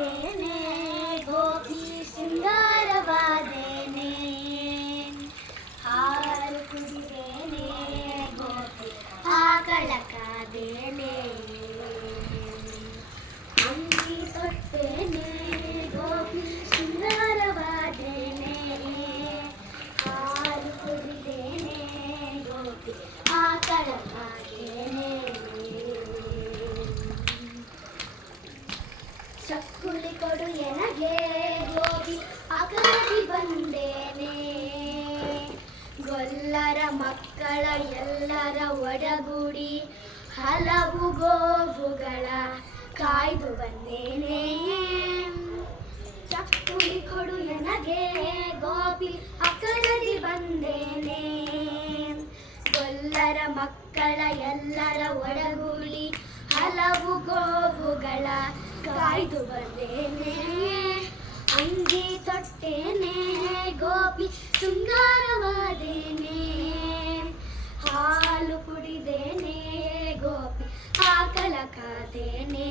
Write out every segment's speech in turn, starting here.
ತೊಟ್ಟೇನೆ ಗೋಪಿ ಶೃಂಗಾರವಾದೇನೆ ಹಾಲು ಕುಡಿದೇನೆ ಗೋಪಿ ಆಕಳ ಕಾದೇನೆ ಅಂಗಿ ತೊಟ್ಟೇನೆ ಗೋಪಿ ಶೃಂಗಾರವಾದೇನೆ ಹಾಲು ಕುಡಿದೇನೆ ಗೋಪಿ ಆಕಳ ಕಾದೇನೆ ಚಕ್ಕುಲಿ ಕೊಡು ಎನಗೆ ಗೋಪಿ ಅಗದಿ ಬಂದೇನೆ ಗೊಲ್ಲರ ಮಕ್ಕಳ ಎಲ್ಲರ ಒಡಗೂಡಿ ಹಲವು ಗೋವುಗಳ ಕಾಯ್ದು ಬಂದೇನೆ ಚಕ್ಕುಲಿ ಕೊಡು ಎನಗೆ ಗೋಪಿ ಅಕರದಿ ಬಂದೇನೆ ಗೊಲ್ಲರ ಮಕ್ಕಳ ಎಲ್ಲರ ಒಡಗೂಡಿ ಹಲವು ಗೋವುಗಳ ಕಾಯ್ದು ಬಂದೇನೆ ಅಂಗಿ ತೊಟ್ಟೇನೆ ಗೋಪಿ ಶೃಂಗಾರವಾದೇನೆ ಹಾಲು ಕುಡಿದೇನೆ ಗೋಪಿ ಆಕಳ ಕಾದೇನೆ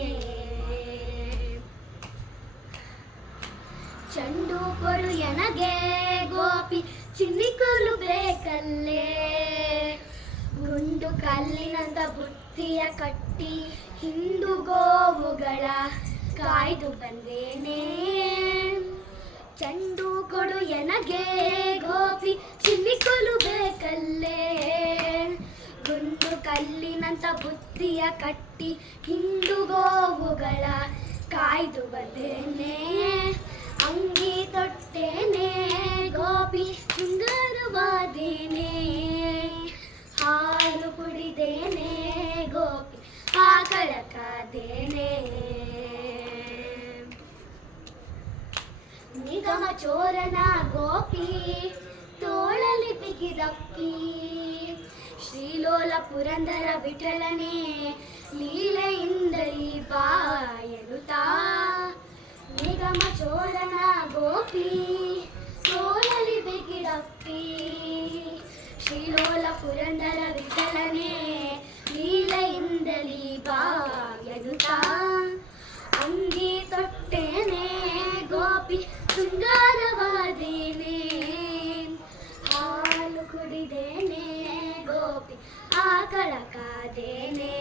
ಚೆಂಡು ಕೊಡು ಎನಗೆ ಗೋಪಿ ಚಿನ್ನಿಕೋಲು ಬೇಕಲ್ಲೇ ಗುಂಡು ಕಲ್ಲಿನಂತ ಬುತ್ತಿಯ ಕಟ್ಟಿ ಹಿಂದು ಗೋವುಗಳ ಕಾಯ್ದು ಬಂದೇನೆ ಚೆಂಡು ಕೊಡು ಎನಗೆ ಗೋಪಿ ಚಿನ್ನಿಕೋಲು ಬೇಕಲ್ಲೇ ಗುಂಡು ಕಲ್ಲಿನಂತ ಬುತ್ತಿಯ ಕಟ್ಟಿ ಹಿಂದು ಗೋವುಗಳ ಕಾಯ್ದು ಬಂದೇನೆ ಅಂಗಿ ತೊಟ್ಟೇನೆ ಗೋಪಿ ಶೃಂಗಾರವಾದೇನೆ ಹಾಲು ಕುಡಿದೇನೆ ಗೋಪಿ ಆಕಳ ಕಾದೇನೆ ನಿಗಮ ಚೋರನ ಗೋಪಿ ತೋಳಲಿ ಬಿಗಿದಪ್ಪಿ ಶ್ರೀಲೋಲ ಪುರಂದರ ವಿಠಲನೆ ಲೀಲೆಯಿಂದಲೀ ಬಾಯನುತಾ ನಿಗಮ ಚೋರನ ಗೋಪಿ ತೋಳಲಿ ಬಿಗಿದಪ್ಪಿ ಶ್ರೀಲೋಲ ಪುರಂದರ ವಿಠಲನೆ ಲೀಲೆಯಿಂದಲೀ ಬಾಯನುತಾ ಅಂಗಿ ತೊಟ್ಟೇನೆ ಗೋಪಿ ಶೃಂಗಾರವಾದೇನೆ ಹಾಲು ಕುಡಿದೇನೆ ಗೋಪಿ ಆಕಳ ಕಾದೇನೆ